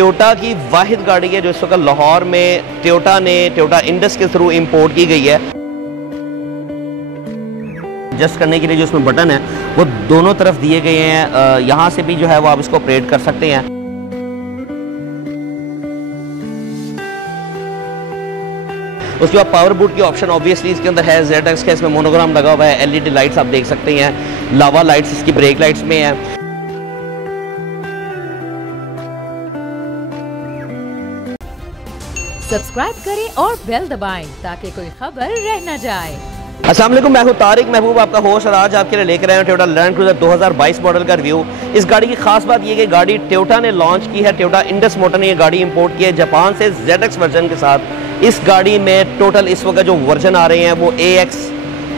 Toyota की वाहिद गाड़ी है जो इस वक्त लाहौर में टोयोटा इंडस के थ्रू इंपोर्ट की गई है। एडजस्ट करने के लिए जो इसमें बटन है वो दोनों तरफ दिए गए हैं, यहाँ से भी जो है वो आप इसको ऑपरेट कर सकते हैं। उसके बाद पावर बूट की ऑप्शन ऑब्वियसली इसके अंदर है, ZX का इसमें मोनोग्राम लगा हुआ है, LED लाइट्स आप देख सकते हैं, लावा लाइट्स इसकी ब्रेक लाइट्स में है। सब्सक्राइब करें और बेल दबाएं ताकि कोई खबर रह न जाए। अस्सलाम वालेकुम, मैं हूं तारिक महबूब, आपका होस्ट, और आज आपके लिए लेकर आए हैं टोयोटा लैंड क्रूजर 2022 मॉडल का रिव्यू। इस गाड़ी की खास बात यह कि गाड़ी टोयोटा ने लॉन्च की है, टोयोटा इंडस मोटर ने ये गाड़ी इंपोर्ट की है जापान से ZX वर्जन के साथ। इस गाड़ी में टोटल इस वक्त जो वर्जन आ रहे हैं वो AX,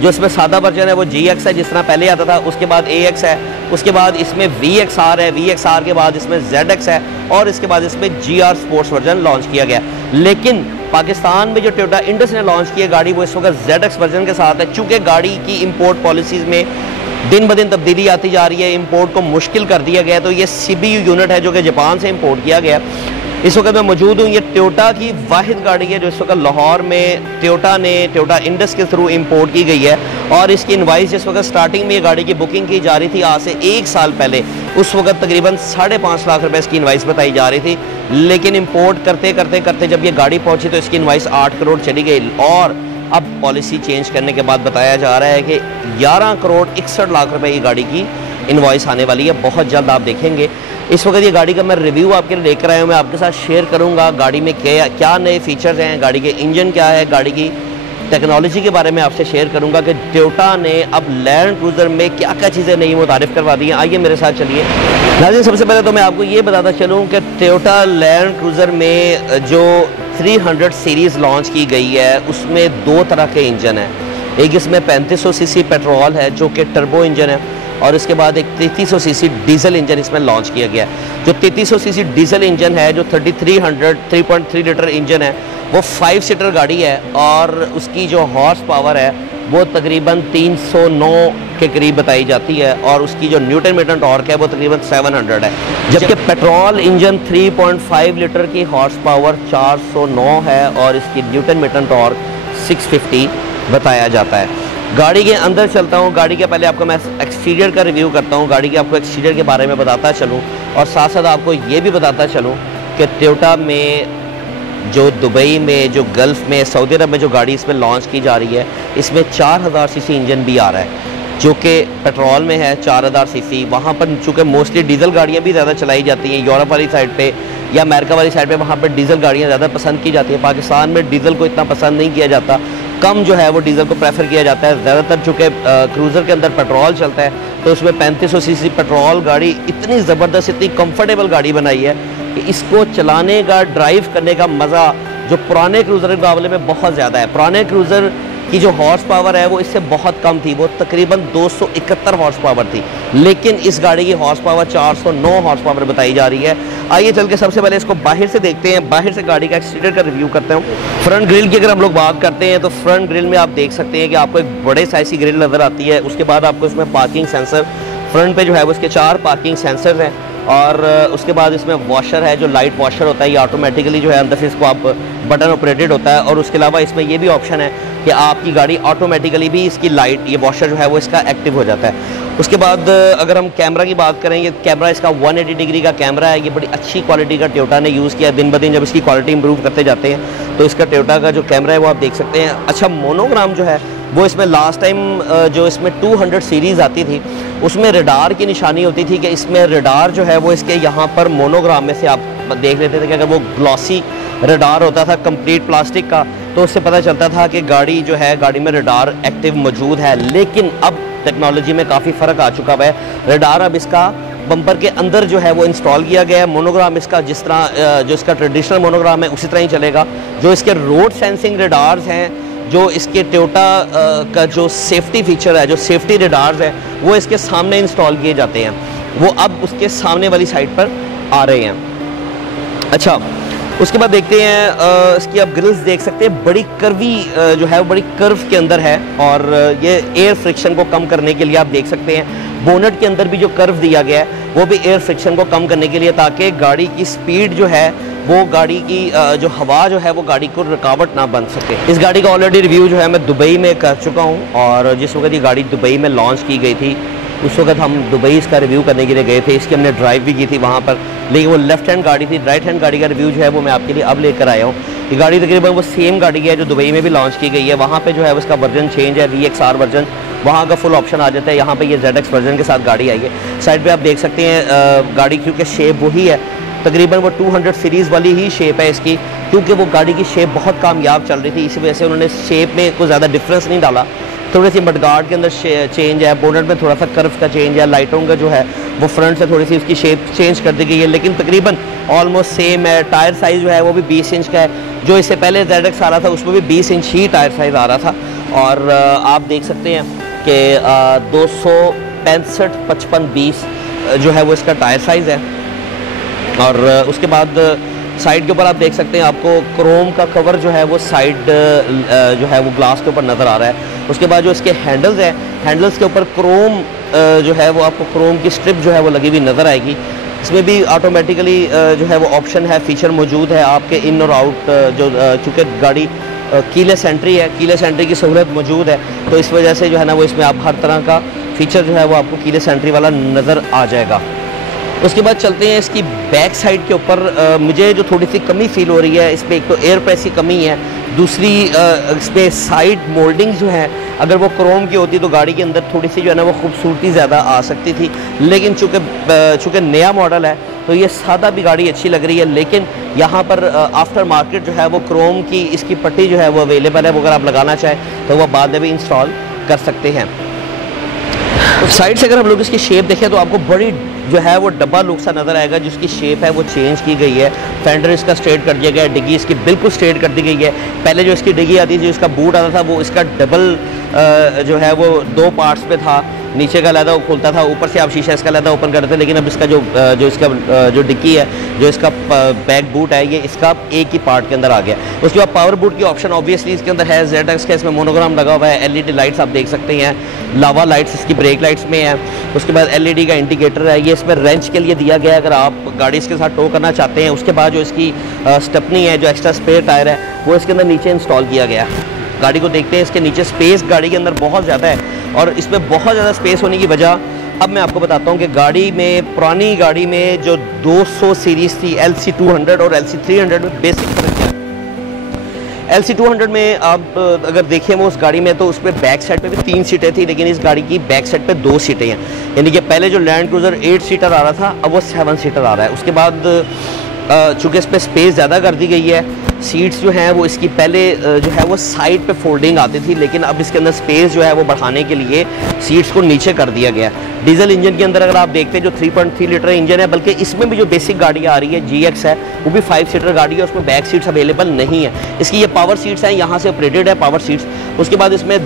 जो इसमें सादा वर्जन है वो GX है जिस तरह पहले आता था, उसके बाद AX है, उसके बाद इसमें VXR है, VXR के बाद इसमें ZX है, और इसके बाद इसमें GR स्पोर्ट्स वर्जन लॉन्च किया गया। लेकिन पाकिस्तान में जो टोयोटा इंडस ने लॉन्च की है गाड़ी वो इस वक्त ZX वर्जन के साथ है। चूँकि गाड़ी की इंपोर्ट पॉलिसीज़ में दिन ब दिन तब्दीली आती जा रही है, इंपोर्ट को मुश्किल कर दिया गया है, तो ये CBU यूनिट है जो कि जापान से इंपोर्ट किया गया। इस वक्त मैं मौजूद हूँ, ये टोयोटा की वाहिद गाड़ी है जो इस वक्त लाहौर में टोयोटा इंडस के थ्रू इंपोर्ट की गई है। और इसकी इनवाइस जिस वक्त स्टार्टिंग में ये गाड़ी की बुकिंग की जा रही थी आज से 1 साल पहले, उस वक्त तकरीबन 5.5 लाख रुपए इसकी इनवाइस बताई जा रही थी। लेकिन इंपोर्ट करते जब ये गाड़ी पहुंची तो इसकी इनवाइस 8 करोड़ चली गई, और अब पॉलिसी चेंज करने के बाद बताया जा रहा है कि 11 करोड़ 61 लाख रुपए ये गाड़ी की इनवॉइस आने वाली है। बहुत जल्द आप देखेंगे। इस वक्त ये गाड़ी का मैं रिव्यू आपके लिए लेकर आया हूँ, मैं आपके साथ शेयर करूँगा गाड़ी में क्या नए फीचर्स हैं, गाड़ी के इंजन क्या है, गाड़ी की टेक्नोलॉजी के बारे में आपसे शेयर करूँगा कि टोयोटा ने अब लैंड क्रूज़र में क्या क्या चीज़ें नई मुतारिफ करवा दी हैं। आइए मेरे साथ चलिए। नाज़रीन, सबसे पहले तो मैं आपको ये बताता चलूँ कि टोयोटा लैंड क्रूज़र में जो 300 सीरीज़ लॉन्च की गई है उसमें 2 तरह के इंजन हैं। एक इसमें 3500 सीसी पेट्रोल है जो कि टर्बो इंजन है, और इसके बाद एक 3300 सीसी डीजल इंजन इसमें लॉन्च किया गया है। जो 3300 सीसी डीजल इंजन है, जो 3.3 लीटर इंजन है, वो 5 सीटर गाड़ी है, और उसकी जो हॉर्स पावर है वो तकरीबन 309 के करीब बताई जाती है, और उसकी जो न्यूटन मीटर टॉर्क है वो तकरीबन 700 है। जबकि पेट्रोल इंजन 3.5 लीटर की हॉर्स पावर 409 है, और इसकी न्यूटन मीटर टॉर्क 650 बताया जाता है। गाड़ी के अंदर चलता हूँ, गाड़ी के पहले आपको मैं एक्सटीरियर का रिव्यू करता हूँ, गाड़ी के आपको एक्सटीरियर के बारे में बताता चलूँ, और साथ साथ आपको ये भी बताता चलूँ कि टोयोटा में जो दुबई में, जो गल्फ़ में, सऊदी अरब में जो गाड़ी इसमें लॉन्च की जा रही है, इसमें 4000 सीसी इंजन भी आ रहा है जो कि पेट्रोल में है 4000 सीसी। वहाँ पर चूँकि मोस्टली डीजल गाड़ियाँ भी ज़्यादा चलाई जाती हैं, यूरोप वाली साइड पे या अमेरिका वाली साइड पे वहाँ पर डीजल गाड़ियाँ ज़्यादा पसंद की जाती हैं। पाकिस्तान में डीजल को इतना पसंद नहीं किया जाता, कम जो है वो डीजल को प्रेफर किया जाता है। ज़्यादातर चूँकि क्रूज़र के अंदर पेट्रोल चलता है तो उसमें 3500 सीसी पेट्रोल गाड़ी इतनी ज़बरदस्त, इतनी कंफर्टेबल गाड़ी बनाई है कि इसको चलाने का, ड्राइव करने का मज़ा जो पुराने क्रूज़र के मुकाबले में बहुत ज़्यादा है। पुराने क्रूज़र की जो हॉर्स पावर है वो इससे बहुत कम थी, वो तकरीबन 271 हॉर्स पावर थी, लेकिन इस गाड़ी की हॉर्स पावर 409 हॉर्स पावर बताई जा रही है। आइए चल के सबसे पहले इसको बाहर से देखते हैं, बाहर से गाड़ी का एक्सटीरियर का रिव्यू करते हैं। फ्रंट ग्रिल की अगर हम लोग बात करते हैं तो फ्रंट ग्रिल में आप देख सकते हैं कि आपको एक बड़े साइज की ग्रिल नज़र आती है। उसके बाद आपको इसमें पार्किंग सेंसर, फ्रंट पे जो है वो इसके 4 पार्किंग सेंसर हैं, और उसके बाद इसमें वॉशर है जो लाइट वॉशर होता है, ये ऑटोमेटिकली जो है अंदर से इसको आप बटन ऑपरेटेड होता है, और उसके अलावा इसमें ये भी ऑप्शन है कि आपकी गाड़ी ऑटोमेटिकली भी इसकी लाइट, ये वॉशर जो है वो इसका एक्टिव हो जाता है। उसके बाद अगर हम कैमरा की बात करें, ये कैमरा इसका 180 डिग्री का कैमरा है, ये बड़ी अच्छी क्वालिटी का टोयोटा ने यूज़ किया। दिन ब दिन जब इसकी क्वालिटी इंप्रूव करते जाते हैं तो इसका टोयोटा का जो कैमरा है वो आप देख सकते हैं। अच्छा, मोनोग्राम जो है वो इसमें लास्ट टाइम जो इसमें 200 सीरीज़ आती थी उसमें रडार की निशानी होती थी कि इसमें रडार जो है वो इसके यहाँ पर मोनोग्राम में से आप देख लेते थे कि अगर वो ग्लॉसी रडार होता था कंप्लीट प्लास्टिक का तो उससे पता चलता था कि गाड़ी जो है, गाड़ी में रडार एक्टिव मौजूद है। लेकिन अब टेक्नोलॉजी में काफ़ी फ़र्क आ चुका है, रडार अब इसका बम्पर के अंदर जो है वो इंस्टॉल किया गया है। मोनोग्राम इसका जिस तरह जो इसका ट्रेडिशनल मोनोग्राम है उसी तरह ही चलेगा। जो इसके रोड सेंसिंग रडार्स हैं, जो इसके टोयोटा का जो सेफ्टी फीचर है, जो सेफ्टी रडार्स है, वो इसके सामने इंस्टॉल किए जाते हैं, वो अब उसके सामने वाली साइड पर आ रहे हैं। अच्छा, उसके बाद देखते हैं इसकी आप ग्रिल्स देख सकते हैं, बड़ी कर्वी जो है वो बड़ी कर्व के अंदर है, और ये एयर फ्रिक्शन को कम करने के लिए आप देख सकते हैं बोनट के अंदर भी जो कर्व दिया गया है वो भी एयर फ्रिक्शन को कम करने के लिए, ताकि गाड़ी की स्पीड जो है वो गाड़ी की जो हवा जो है वो गाड़ी को रुकावट ना बन सके। इस गाड़ी का ऑलरेडी रिव्यू जो है मैं दुबई में कर चुका हूँ, और जिस वक्त ये गाड़ी दुबई में लॉन्च की गई थी उस वक्त हम दुबई इसका रिव्यू करने के लिए गए थे। इसकी हमने ड्राइव भी की थी वहाँ पर, लेकिन वो लेफ्ट हैंड गाड़ी थी। राइट हैंड गाड़ी का रिव्यू जो है वो मैं आपके लिए अब लेकर आया हूँ। ये गाड़ी तकरीबन वो सेम गाड़ी है जो दुबई में भी लॉन्च की गई है। वहाँ पे जो है उसका वर्जन चेंज है, VXR वर्जन, वहाँ का फुल ऑप्शन आ जाता है। यहाँ पे ये ZX वर्जन के साथ गाड़ी आई है। साइड पे आप देख सकते हैं गाड़ी क्योंकि शेप वही है, तकरीबन वो 200 सीरीज़ वाली ही शेप है इसकी, क्योंकि वो गाड़ी की शेप बहुत कामयाब चल रही थी, इसी वजह से उन्होंने शेप में कोई ज़्यादा डिफरेंस नहीं डाला। थोड़ी सी मडगार्ड के अंदर चेंज है, बोनट में थोड़ा सा कर्व का चेंज है, लाइटों का जो है वो फ्रंट से थोड़ी सी उसकी शेप चेंज कर दी गई है, लेकिन तकरीबन ऑलमोस्ट सेम है। टायर साइज़ जो है वो भी 20 इंच का है। जो इससे पहले ZX आ रहा था उसमें भी 20 इंच ही टायर साइज़ आ रहा था। और आप देख सकते हैं कि 265 55 20 जो है वो इसका टायर साइज़ है। और उसके बाद साइड के ऊपर आप देख सकते हैं आपको क्रोम का कवर जो है वो साइड जो है वो ग्लास के ऊपर नज़र आ रहा है। उसके बाद जो इसके हैंडल्स हैं, हैंडल्स के ऊपर क्रोम जो है वो आपको क्रोम की स्ट्रिप जो है वो लगी हुई नज़र आएगी। इसमें भी ऑटोमेटिकली जो है वो ऑप्शन है, फीचर मौजूद है आपके इन और आउट। जो चूँकि गाड़ी कीलेस एंट्री है, कीलेस एंट्री की सहूलत मौजूद है, तो इस वजह से जो है ना वो इसमें आप हर तरह का फीचर जो है वो आपको कीलेस एंट्री वाला नज़र आ जाएगा। उसके बाद चलते हैं इसकी बैक साइड के ऊपर। मुझे जो थोड़ी सी कमी फील हो रही है इसमें, एक तो एयर प्रेस की कमी है, दूसरी इसमें साइड मोल्डिंग जो है अगर वो क्रोम की होती तो गाड़ी के अंदर थोड़ी सी जो है ना वो खूबसूरती ज़्यादा आ सकती थी। लेकिन चूँकि नया मॉडल है तो ये सादा भी गाड़ी अच्छी लग रही है, लेकिन यहाँ पर आफ्टर मार्केट जो है वो क्रोम की इसकी पट्टी जो है वो अवेलेबल है। वो अगर आप लगाना चाहें तो वह बाद में भी इंस्टॉल कर सकते हैं। तो साइड से अगर हम लोग इसकी शेप देखें तो आपको बड़ी जो है वो डब्बा लुक सा नज़र आएगा, जिसकी शेप है वो चेंज की गई है। फेंडर इसका स्ट्रेट कर दिया गया है, डिग्गी इसकी बिल्कुल स्ट्रेट कर दी गई है। पहले जो इसकी डिग्गी आती थी, जो इसका बूट आता था, वो इसका डबल जो है वो 2 पार्ट्स पे था। नीचे का लहदा वो खुलता था, ऊपर से आप शीशा इसका लहदा ओपन करते थे। लेकिन अब इसका जो डिग्गी है, जो इसका बैक बूट है, ये इसका एक ही पार्ट के अंदर आ गया। उसके बाद पावर बूट की ऑप्शन ऑब्वियसली इसके अंदर है। ZX का इसमें मोनोग्राम लगा हुआ है। LED लाइट्स आप देख सकते हैं, लावा लाइट्स इसकी ब्रेक लाइट्स में है। उसके बाद LED का इंडिकेटर है, ये इसमें रेंच के लिए दिया गया है अगर आप गाड़ी इसके साथ टो करना चाहते हैं। उसके बाद जो इसकी स्टेपनी है, जो एक्स्ट्रा स्पेयर टायर है, वो इसके अंदर नीचे इंस्टॉल किया गया है। गाड़ी को देखते हैं, इसके नीचे स्पेस गाड़ी के अंदर बहुत ज़्यादा है, और इसमें बहुत ज़्यादा स्पेस होने की वजह अब मैं आपको बताता हूँ कि गाड़ी में, पुरानी गाड़ी में जो 200 सीरीज़ थी LC200 और LC300 में बेसिक फर्क क्या है। LC200 में आप अगर देखें वो उस गाड़ी में तो उसमें बैक साइड पे भी 3 सीटें थी, लेकिन इस गाड़ी की बैक साइड पे 2 सीटें हैं। यानी कि पहले जो लैंड क्रूज़र 8 सीटर आ रहा था, अब वो 7 सीटर आ रहा है। उसके बाद चूँकि इस पर स्पेस ज़्यादा कर दी गई है, सीट्स जो हैं वो इसकी पहले जो है वो साइड पे फोल्डिंग आती थी, लेकिन अब इसके अंदर स्पेस जो है वो बढ़ाने के लिए सीट्स को नीचे कर दिया गया। डीजल इंजन के अंदर अगर आप देखते हैं जो 3.3 लीटर इंजन है, बल्कि इसमें भी जो बेसिक गाड़ी आ रही है GX है, वो भी 5 सीटर गाड़ी है, उसमें बैक सीट्स अवेलेबल नहीं है। इसकी ये पावर सीट्स हैं, यहाँ से ऑपरेटेड है पावर सीट्स। उसके बाद इसमें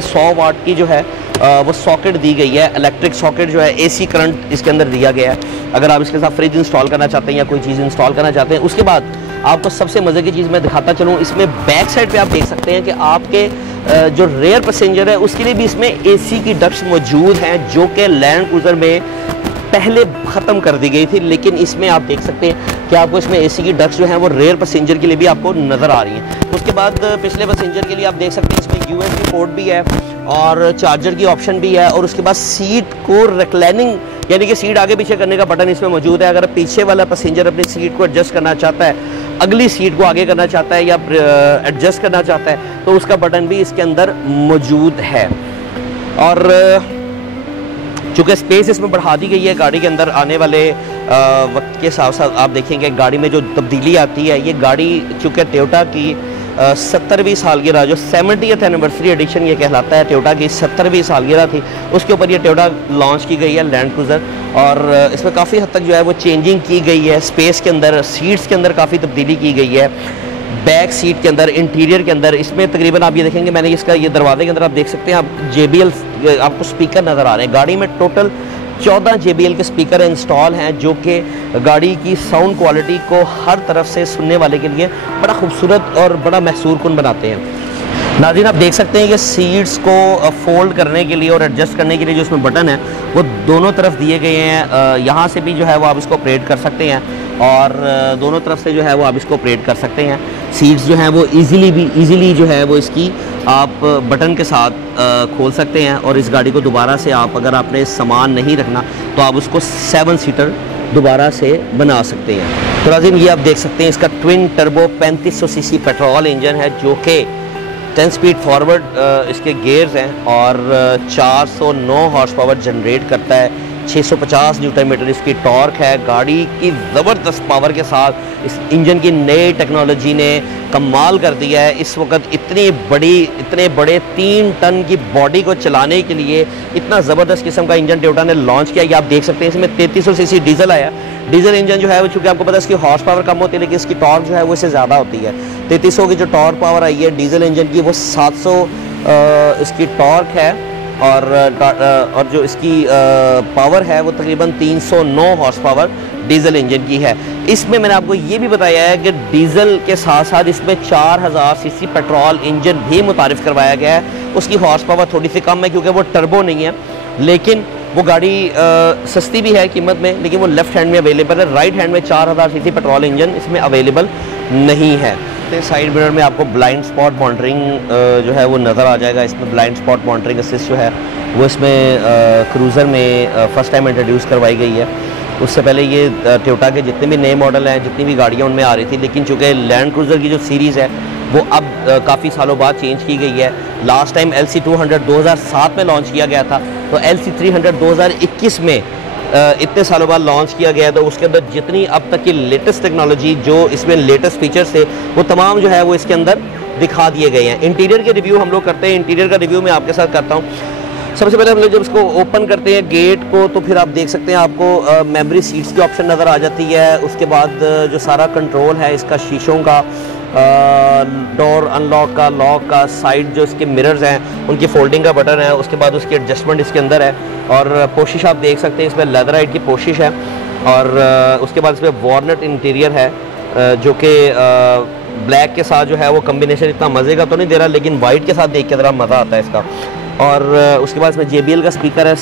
100 वाट की जो है वो सॉकेट दी गई है, इलेक्ट्रिक सॉकेट जो है, AC करंट इसके अंदर दिया गया है अगर आप इसके साथ फ्रिज इंस्टॉल करना चाहते हैं या कोई चीज़ इंस्टॉल करना चाहते हैं। उसके बाद आपको सबसे मज़े की चीज़ मैं दिखाता चलूँ, इसमें बैक साइड पे आप देख सकते हैं कि आपके जो रेयर पैसेंजर है उसके लिए भी इसमें AC की डक्ट्स मौजूद हैं, जो कि लैंड क्रूज़र में पहले ख़त्म कर दी गई थी। लेकिन इसमें आप देख सकते हैं कि आपको इसमें AC की डक्ट्स जो हैं वो रेयर पैसेंजर के लिए भी आपको नज़र आ रही हैं। उसके बाद पिछले पैसेंजर के लिए आप देख सकते हैं इसमें USB पोर्ट भी है और चार्जर की ऑप्शन भी है। और उसके बाद सीट को रिक्लाइनिंग, यानी कि सीट आगे पीछे करने का बटन इसमें मौजूद है। अगर पीछे वाला पैसेंजर अपनी सीट को एडजस्ट करना चाहता है, अगली सीट को आगे करना चाहता है या एडजस्ट करना चाहता है, तो उसका बटन भी इसके अंदर मौजूद है। और चूँकि स्पेस इसमें बढ़ा दी गई है, गाड़ी के अंदर आने वाले वक्त के साथ साथ आप देखेंगे गाड़ी में जो तब्दीली आती है, ये गाड़ी चूँकि टोयोटा की 70वीं सालगिरह, जो 70th एनिवर्सरी एडिशन ये कहलाता है, टोयोटा की 70वीं सालगिरह थी, उसके ऊपर ये टोयोटा लॉन्च की गई है लैंड क्रूज़र। और इसमें काफ़ी हद तक जो है वो चेंजिंग की गई है। स्पेस के अंदर, सीट्स के अंदर काफ़ी तब्दीली की गई है, बैक सीट के अंदर, इंटीरियर के अंदर। इसमें तकरीबन आप ये देखेंगे, मैंने इसका ये दरवाजे के अंदर आप देख सकते हैं, आप JBL आपको स्पीकर नज़र आ रहे हैं। गाड़ी में टोटल 14 JBL के स्पीकर इंस्टॉल हैं, जो कि गाड़ी की साउंड क्वालिटी को हर तरफ से सुनने वाले के लिए बड़ा खूबसूरत और बड़ा महसूर कुन बनाते हैं। नाज़रीन आप देख सकते हैं कि सीट्स को फोल्ड करने के लिए और एडजस्ट करने के लिए जो इसमें बटन है वो दोनों तरफ दिए गए हैं। यहाँ से भी जो है वो आप इसको ऑपरेट कर सकते हैं और दोनों तरफ से जो है वो आप इसको ऑपरेट कर सकते हैं। सीट्स जो हैं वो इजीली जो है वो इसकी आप बटन के साथ खोल सकते हैं और इस गाड़ी को दोबारा से आप अगर आपने सामान नहीं रखना तो आप उसको 7 सीटर दोबारा से बना सकते हैं। तो नाज़रीन ये आप देख सकते हैं इसका twin turbo 3500 CC petrol engine है जो कि 10 स्पीड फॉरवर्ड इसके गियर्स हैं और 409 हॉर्स पावर जनरेट करता है। 650 न्यूटन मीटर इसकी टॉर्क है। गाड़ी की ज़बरदस्त पावर के साथ इस इंजन की नई टेक्नोलॉजी ने कमाल कर दिया है। इस वक्त इतने बड़े 3 टन की बॉडी को चलाने के लिए इतना ज़बरदस्त किस्म का इंजन टोयोटा ने लॉन्च किया। ये आप देख सकते हैं इसमें 3300 सीसी डीजल आया। डीजल इंजन जो है वो चूँकि आपको पता है इसकी हॉर्स पावर कम होती है लेकिन इसकी टॉर्क जो है वो इससे ज़्यादा होती है। 3300 की जो टॉर्क पावर आई है डीजल इंजन की वो 700 इसकी टॉर्क है और जो इसकी पावर है वो तकरीबन 309 हॉर्स पावर डीजल इंजन की है। इसमें मैंने आपको ये भी बताया है कि डीजल के साथ साथ इसमें 4000 सीसी पेट्रोल इंजन भी मुतारिफ़ करवाया गया है। उसकी हॉर्स पावर थोड़ी सी कम है क्योंकि वो टर्बो नहीं है, लेकिन वो गाड़ी सस्ती भी है कीमत में, लेकिन वो लेफ़्ट हैंड में अवेलेबल है। राइट हैंड में 4000 सीसी पेट्रोल इंजन इसमें अवेलेबल नहीं है। साइड मिरर में आपको ब्लाइंड स्पॉट मॉनिटरिंग जो है वो नज़र आ जाएगा। इसमें ब्लाइंड स्पॉट मॉनिटरिंग असिस्ट जो है वो इसमें क्रूज़र में फ़र्स्ट टाइम इंट्रोड्यूस करवाई गई है। उससे पहले ये टोयोटा के जितने भी नए मॉडल हैं, जितनी भी गाड़ियाँ उनमें आ रही थी, लेकिन चूँकि लैंड क्रूज़र की जो सीरीज़ है वो अब काफ़ी सालों बाद चेंज की गई है। लास्ट टाइम LC200 2007 में लॉन्च किया गया था, तो LC300 2021 में इतने सालों बाद लॉन्च किया गया। तो उसके अंदर जितनी अब तक की लेटेस्ट टेक्नोलॉजी जो इसमें लेटेस्ट फीचर्स थे वो तमाम जो है वो इसके अंदर दिखा दिए गए हैं। इंटीरियर के रिव्यू हम लोग करते हैं। इंटीरियर का रिव्यू मैं आपके साथ करता हूँ। सबसे पहले हम लोग जब इसको ओपन करते हैं गेट को तो फिर आप देख सकते हैं आपको मेमोरी सीट्स की ऑप्शन नज़र आ जाती है। उसके बाद जो सारा कंट्रोल है इसका शीशों का, डोर अनलॉक का, लॉक का, साइड जो इसके मिरर्स हैं उनकी फोल्डिंग का बटन है। उसके बाद उसकी एडजस्टमेंट इसके अंदर है और पोशिश आप देख सकते हैं इसमें लेदराइट की पोशिश है। और उसके बाद इसमें वॉर्नट इंटीरियर है जो कि ब्लैक के साथ जो है वो कम्बिनेशन इतना मज़े का तो नहीं दे रहा, लेकिन वाइट के साथ देख के ज़रा मज़ा आता है इसका। और उसके बाद इसमें JBL का स्पीकर है।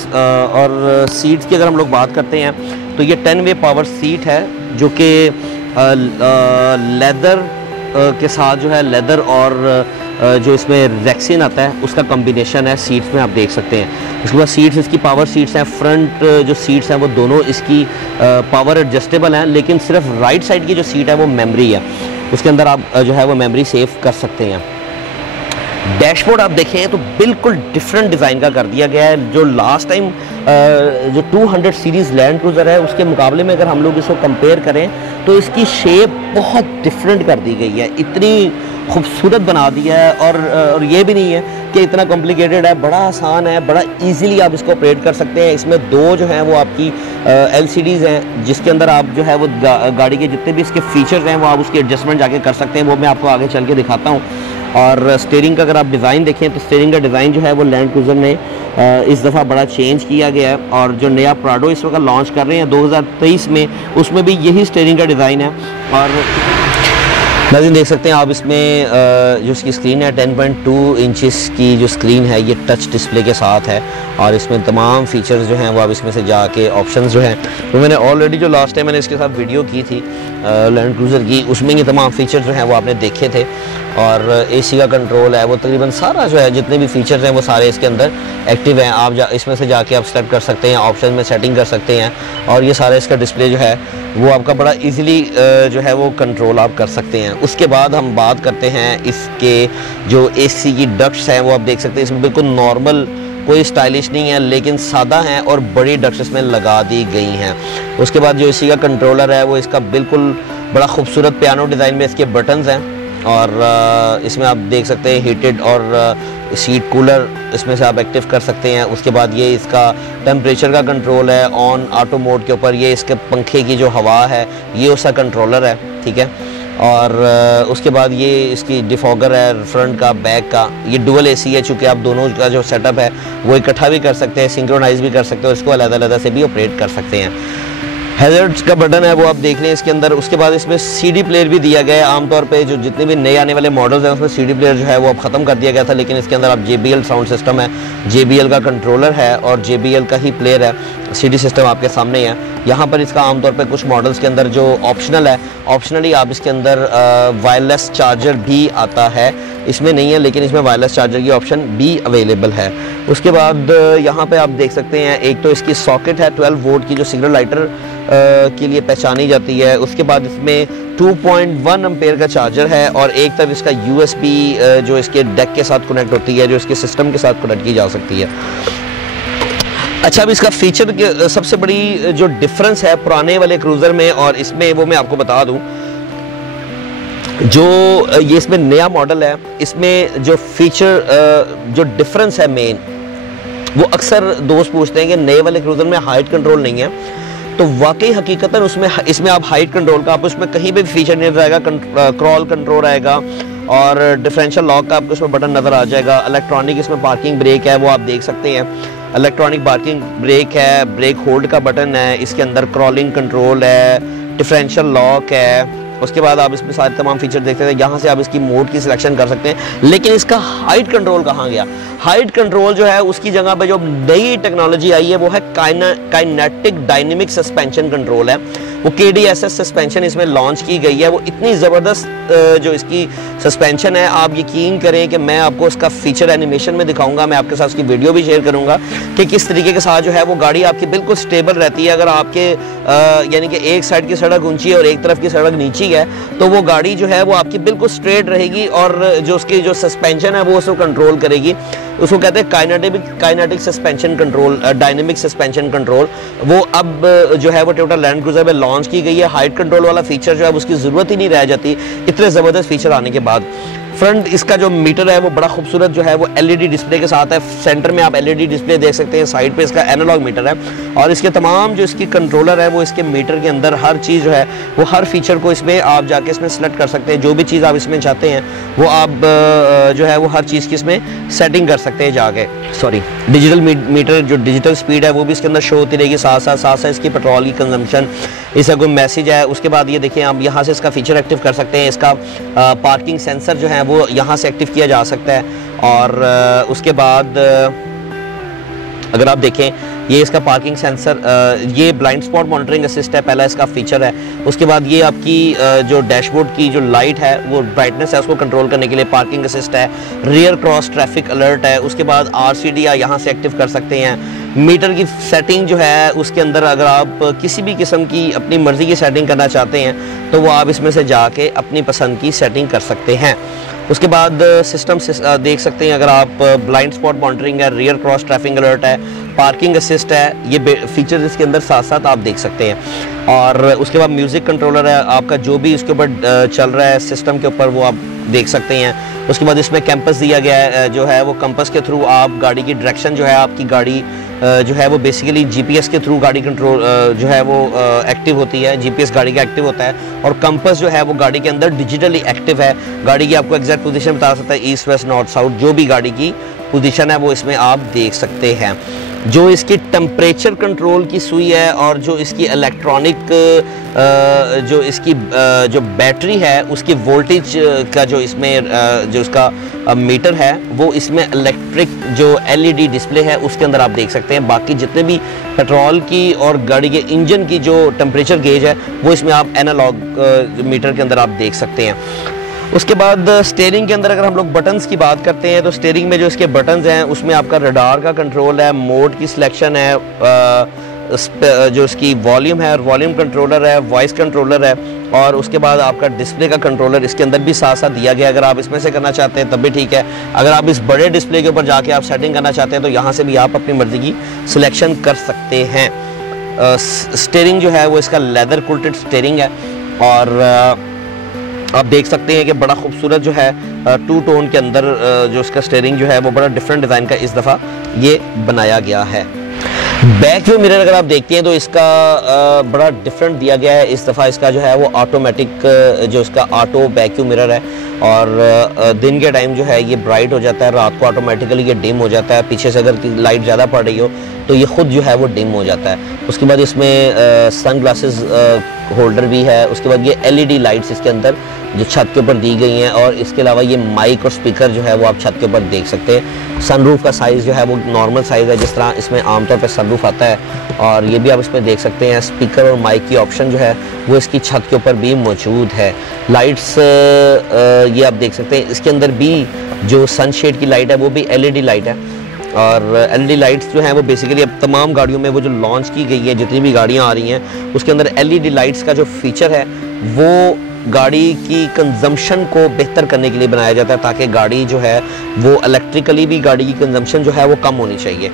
और सीट्स की अगर हम लोग बात करते हैं तो ये 10 वे पावर सीट है जो कि लेदर के साथ जो है लेदर और जो इसमें रेक्सिन आता है उसका कॉम्बिनेशन है सीट्स में, आप देख सकते हैं। उसके बाद सीट्स इसकी पावर सीट्स हैं। फ्रंट जो सीट्स हैं वो दोनों इसकी पावर एडजस्टेबल हैं, लेकिन सिर्फ राइट साइड की जो सीट है वो मेमोरी है, उसके अंदर आप जो है वो मेमोरी सेव कर सकते हैं। डैशबोर्ड आप देखें तो बिल्कुल डिफरेंट डिज़ाइन का कर दिया गया है। जो लास्ट टाइम जो 200 सीरीज़ लैंड क्रूज़र है उसके मुकाबले में अगर हम लोग इसको कंपेयर करें तो इसकी शेप बहुत डिफरेंट कर दी गई है, इतनी खूबसूरत बना दिया है। और ये भी नहीं है कि इतना कॉम्प्लिकेटेड है, बड़ा आसान है, बड़ा इजीली आप इसको ऑपरेट कर सकते हैं। इसमें 2 जो हैं वो आपकी LCDs हैं जिसके अंदर आप जो है वो गाड़ी के जितने भी इसके फीचर्स हैं वो आप उसकी एडजस्टमेंट जाके कर सकते हैं। वो मैं आपको आगे चल के दिखाता हूँ। और स्टीयरिंग का अगर आप डिज़ाइन देखें तो स्टीयरिंग का डिज़ाइन जो है वो लैंड क्रूज़र में इस दफ़ा बड़ा चेंज किया गया है। और जो नया प्राडो इस वक्त लॉन्च कर रहे हैं 2023 में, उसमें भी यही स्टीयरिंग का डिज़ाइन है। और नाज़रीन देख सकते हैं आप इसमें जो इसकी स्क्रीन है 10.2 इंचेस की जो स्क्रीन है ये टच डिस्प्ले के साथ है। और इसमें तमाम फीचर्स जो हैं वो आप इसमें से जाके ऑप्शंस जो हैं वो मैंने ऑलरेडी जो लास्ट टाइम मैंने इसके साथ वीडियो की थी लैंड क्रूज़र की, उसमें ये तमाम फीचर्स जो हैं वो आपने देखे थे। और AC का कंट्रोल है वो तकरीबन सारा जो है जितने भी फीचर्स हैं वो सारे इसके अंदर एक्टिव हैं। आप इसमें से जाके आप सेलेक्ट कर सकते हैं, ऑप्शन में सेटिंग कर सकते हैं और ये सारा इसका डिस्प्ले जो है वो आपका बड़ा इजीली जो है वो कंट्रोल आप कर सकते हैं। उसके बाद हम बात करते हैं इसके जो AC की डक्ट्स हैं वो आप देख सकते हैं इसमें बिल्कुल नॉर्मल, कोई स्टाइलिश नहीं है लेकिन सादा हैं और बड़ी डक्ट्स इसमें लगा दी गई हैं। उसके बाद जो AC का कंट्रोलर है वो इसका बिल्कुल बड़ा खूबसूरत पियानो डिज़ाइन में इसके बटन्स हैं। और इसमें आप देख सकते हैं हीटेड और सीट कूलर इसमें से आप एक्टिव कर सकते हैं। उसके बाद ये इसका टेम्परेचर का कंट्रोल है ऑन ऑटो मोड के ऊपर। ये इसके पंखे की जो हवा है ये उसका कंट्रोलर है, ठीक है। और उसके बाद ये इसकी डिफॉगर है फ्रंट का, बैक का। ये डुअल AC है, चूँकि आप दोनों का जो सेटअप है वो इकट्ठा भी कर सकते हैं, सिंक्रोनाइज भी कर सकते हो, इसको अलग-अलग से भी ऑपरेट कर सकते हैं। हैज़र्ड्स का बटन है वो आप देख लें इसके अंदर। उसके बाद इसमें सीडी प्लेयर भी दिया गया है। आमतौर पे जो जितने भी नए आने वाले मॉडल्स हैं उसमें सीडी प्लेयर जो है वो अब ख़त्म कर दिया गया था, लेकिन इसके अंदर अब JBL साउंड सिस्टम है, JBL का कंट्रोलर है और JBL का ही प्लेयर है। सीडी सिस्टम आपके सामने है। यहाँ पर इसका आमतौर पे कुछ मॉडल्स के अंदर जो ऑप्शनल है, ऑप्शनली आप इसके अंदर वायरलेस चार्जर भी आता है, इसमें नहीं है लेकिन इसमें वायरलेस चार्जर की ऑप्शन भी अवेलेबल है। उसके बाद यहाँ पे आप देख सकते हैं एक तो इसकी सॉकेट है 12 वोल्ट की जो सिग्नल लाइटर के लिए पहचानी जाती है। उसके बाद इसमें 2.1 एम्पेयर का चार्जर है और एक तरफ इसका USB जो इसके डेक के साथ कनेक्ट होती है, जो इसके सिस्टम के साथ कनेक्ट की जा सकती है। अच्छा, अब इसका फीचर के सबसे बड़ी जो डिफरेंस है पुराने वाले क्रूज़र में और इसमें, वो मैं आपको बता दूं, जो ये इसमें नया मॉडल है इसमें जो फीचर जो डिफरेंस है मेन, वो अक्सर दोस्त पूछते हैं कि नए वाले क्रूज़र में हाइट कंट्रोल नहीं है, तो वाकई हकीकतन इसमें आप हाइट कंट्रोल का आप उसमें कहीं भी फीचर नहीं आएगा। क्रॉल कंट्रोल आएगा और डिफरेंशियल लॉक का आपको इसमें बटन नज़र आ जाएगा। इलेक्ट्रॉनिक इसमें पार्किंग ब्रेक है वो आप देख सकते हैं, इलेक्ट्रॉनिक पार्किंग ब्रेक है, ब्रेक होल्ड का बटन है, इसके अंदर क्रॉलिंग कंट्रोल है, डिफरेंशियल लॉक है। उसके बाद आप इसमें सारे तमाम फीचर देख सकते हैं। यहाँ से आप इसकी मोड की सिलेक्शन कर सकते हैं। लेकिन इसका हाइट कंट्रोल कहाँ गया? हाइट कंट्रोल जो है उसकी जगह पे जो नई टेक्नोलॉजी आई है वो है काइनेटिक डायनेमिक सस्पेंशन कंट्रोल है। वो KDSS सस्पेंशन इसमें लॉन्च की गई है। वो इतनी ज़बरदस्त जो इसकी सस्पेंशन है, आप यकीन करें कि मैं आपको इसका फीचर एनिमेशन में दिखाऊंगा, मैं आपके साथ उसकी वीडियो भी शेयर करूंगा कि किस तरीके के साथ जो है वो गाड़ी आपकी बिल्कुल स्टेबल रहती है। अगर आपके यानी कि एक साइड की सड़क ऊंची है और एक तरफ की सड़क नीची है तो वो गाड़ी जो है वो आपकी बिल्कुल स्ट्रेट रहेगी और जो उसकी जो सस्पेंशन है वो उसको कंट्रोल करेगी। उसको कहते हैं kinetic suspension control, dynamic suspension control. वो अब जो है वो टोयोटा लैंड क्रूज़र में लॉन्च की गई है। हाइट कंट्रोल वाला फीचर जो है उसकी ज़रूरत ही नहीं रह जाती इतने ज़बरदस्त फीचर आने के बाद। फ्रंट इसका जो मीटर है वो बड़ा खूबसूरत जो है वो LED डिस्प्ले के साथ है। सेंटर में आप LED डिस्प्ले देख सकते हैं, साइड पे इसका एनालॉग मीटर है और इसके तमाम जो इसकी कंट्रोलर है वो इसके मीटर के अंदर हर चीज़ जो है वो हर फीचर को इसमें आप जाके इसमें सेलेक्ट कर सकते हैं। जो भी चीज़ आप इसमें चाहते हैं वो आप जो है वो हर चीज़ की इसमें सेटिंग कर सकते हैं जाके। डिजिटल मीटर जो डिजिटल स्पीड है वो भी इसके अंदर शो होती रहेगी। साथ साथ इसकी पेट्रोल की कंजम्पशन, इसका कोई मैसेज है। उसके बाद ये देखिए आप यहाँ से इसका फीचर एक्टिव कर सकते हैं। इसका पार्किंग सेंसर जो है वो यहाँ से एक्टिव किया जा सकता है। और उसके बाद अगर आप देखें ये इसका पार्किंग सेंसर, ये ब्लाइंड स्पॉट मॉनिटरिंग असिस्ट है, पहला इसका फीचर है। उसके बाद ये आपकी जो डैशबोर्ड की जो लाइट है वो ब्राइटनेस है उसको कंट्रोल करने के लिए पार्किंग असिस्ट है। रियर क्रॉस ट्रैफिक अलर्ट है। उसके बाद RCD यहाँ से एक्टिव कर सकते हैं। मीटर की सेटिंग जो है उसके अंदर अगर आप किसी भी किस्म की अपनी मर्ज़ी की सेटिंग करना चाहते हैं तो वो आप इसमें से जाके अपनी पसंद की सेटिंग कर सकते हैं। उसके बाद सिस्टम देख सकते हैं, अगर आप ब्लाइंड स्पॉट मॉनिटरिंग है, रियर क्रॉस ट्रैफिक अलर्ट है, पार्किंग असिस्ट है, ये फीचर्स इसके अंदर साथ साथ आप देख सकते हैं। और उसके बाद म्यूज़िक कंट्रोलर है, आपका जो भी इसके ऊपर चल रहा है सिस्टम के ऊपर वो आप देख सकते हैं। उसके बाद इसमें कैंपस दिया गया है, जो है वो कंपस के थ्रू आप गाड़ी की डायरेक्शन जो है आपकी गाड़ी जो है वो बेसिकली GPS के थ्रू गाड़ी कंट्रोल जो है वो एक्टिव होती है। GPS गाड़ी का एक्टिव होता है और कंपस जो है वो गाड़ी के अंदर डिजिटली एक्टिव है। गाड़ी की आपको एग्जैक्ट पोजीशन बता सकता है, ईस्ट वेस्ट नॉर्थ साउथ, जो भी गाड़ी की पोजीशन है वो इसमें आप देख सकते हैं। जो इसकी टेम्परेचर कंट्रोल की सुई है और जो इसकी इलेक्ट्रॉनिक जो इसकी जो बैटरी है उसकी वोल्टेज का जो इसमें जो उसका मीटर है वो इसमें इलेक्ट्रिक जो LED डिस्प्ले है उसके अंदर आप देख सकते हैं। बाकी जितने भी पेट्रोल की और गाड़ी के इंजन की जो टेम्परेचर गेज है वो इसमें आप एनालॉग मीटर के अंदर आप देख सकते हैं। उसके बाद स्टीयरिंग के अंदर अगर हम लोग बटन्स की बात करते हैं तो स्टीयरिंग में जो इसके बटन्स हैं उसमें आपका रडार का कंट्रोल है, मोड की सिलेक्शन है, जो इसकी वॉल्यूम है और वॉल्यूम कंट्रोलर है, वॉइस कंट्रोलर है और उसके बाद आपका डिस्प्ले का कंट्रोलर इसके अंदर भी साथ साथ दिया गया। अगर आप इसमें से करना चाहते हैं तब भी ठीक है। अगर आप इस बड़े डिस्प्ले के ऊपर जाके आप सेटिंग करना चाहते हैं तो यहाँ से भी आप अपनी मर्जी की सिलेक्शन कर सकते हैं। स्टीयरिंग जो है वो इसका लेदर कुल्टेड स्टीयरिंग है और आप देख सकते हैं कि बड़ा खूबसूरत जो है 2 टोन के अंदर जो इसका स्टीयरिंग जो है वो बड़ा डिफरेंट डिज़ाइन का इस दफ़ा ये बनाया गया है। बैक व्यू मिरर अगर आप देखते हैं तो इसका बड़ा डिफरेंट दिया गया है। इस दफ़ा इसका जो है वो ऑटोमेटिक जो इसका ऑटो बैक व्यू मिरर है, और दिन के टाइम जो है ये ब्राइट हो जाता है, रात को ऑटोमेटिकली ये डिम हो जाता है। पीछे से अगर लाइट ज़्यादा पड़ रही हो तो ये खुद जो है वो डिम हो जाता है। उसके बाद इसमें सन ग्लासेस होल्डर भी है। उसके बाद ये LED लाइट्स इसके अंदर जो छत के ऊपर दी गई हैं, और इसके अलावा ये माइक और स्पीकर जो है वो आप छत के ऊपर देख सकते हैं। सनरूफ का साइज़ जो है वो नॉर्मल साइज़ है, जिस तरह इसमें आमतौर पर सनरूफ आता है, और ये भी आप इसमें देख सकते हैं। स्पीकर और माइक की ऑप्शन जो है वो इसकी छत के ऊपर भी मौजूद है। लाइट्स ये आप देख सकते हैं। इसके अंदर भी जो सनशेड की लाइट है वो भी LED लाइट है, और LED लाइट्स जो हैं वो बेसिकली अब तमाम गाड़ियों में वो जो लॉन्च की गई है, जितनी भी गाड़ियाँ आ रही हैं उसके अंदर LED लाइट्स का जो फीचर है वो गाड़ी की कंजम्पशन को बेहतर करने के लिए बनाया जाता है, ताकि गाड़ी जो है वो इलेक्ट्रिकली भी गाड़ी की कंजम्पशन जो है वो कम होनी चाहिए।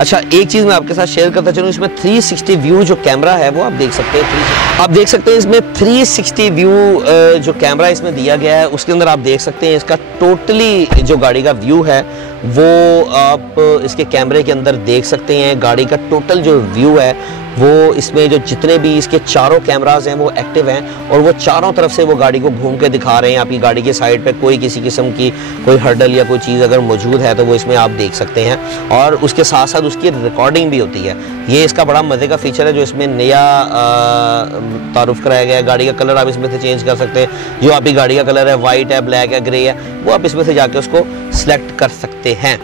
अच्छा, एक चीज़ मैं आपके साथ शेयर करता चलूँ, इसमें 360 व्यू जो कैमरा है वो आप देख सकते हैं। आप देख सकते हैं इसमें 360 व्यू जो कैमरा इसमें दिया गया है, उसके अंदर आप देख सकते हैं इसका टोटली जो गाड़ी का व्यू है वो आप इसके कैमरे के अंदर देख सकते हैं। गाड़ी का टोटल जो व्यू है वो इसमें जो जितने भी इसके चारों कैमरास हैं वो एक्टिव हैं, और वो चारों तरफ से वो गाड़ी को घूम के दिखा रहे हैं। आपकी गाड़ी के साइड पे कोई किसी किस्म की कोई हर्डल या कोई चीज़ अगर मौजूद है तो वो इसमें आप देख सकते हैं, और उसके साथ साथ उसकी रिकॉर्डिंग भी होती है। ये इसका बड़ा मज़े का फीचर है जो इसमें नया तारुफ कराया गया है। गाड़ी का कलर आप इसमें से चेंज कर सकते हैं। जो आपकी गाड़ी का कलर है, वाइट है, ब्लैक है, ग्रे है, वो आप इसमें से जाके उसको सिलेक्ट कर सकते हैं।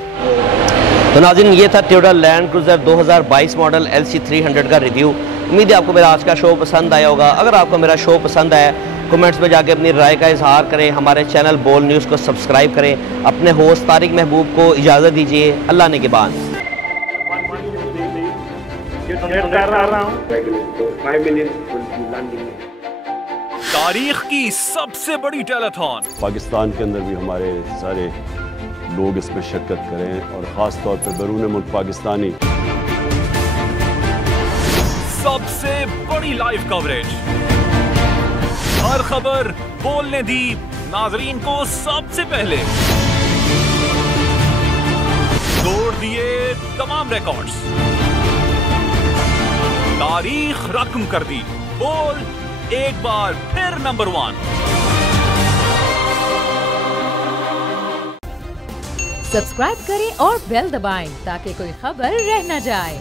तो नाज़रीन, ये था Toyota land cruiser 2022 model LC300 का रिव्यू। उम्मीद है आपको मेरा आज का शो पसंद आया होगा। अगर आपको मेरा शो पसंद आया, कमेंट्स में जाके अपनी राय का इजहार करें। हमारे चैनल बोल न्यूज़ को सब्सक्राइब करें। अपने होस्ट तारिक महबूब को इजाज़त दीजिए। अल्लाह ने के बाद। तारीख की सबसे बड़ी टेलीथॉन, पाकिस्तान के अंदर भी हमारे सारे लोग इसमें शिरकत करें, और ख़ास तौर पर बैरून मुल्क पाकिस्तानी। सबसे बड़ी लाइव कवरेज, हर खबर बोलने दी नाजरीन को सबसे पहले, तोड़ दिए तमाम रिकॉर्ड्स, तारीख रकम कर दी। बोल एक बार फिर नंबर 1। सब्सक्राइब करें और बेल दबाएं ताकि कोई खबर रह न जाए।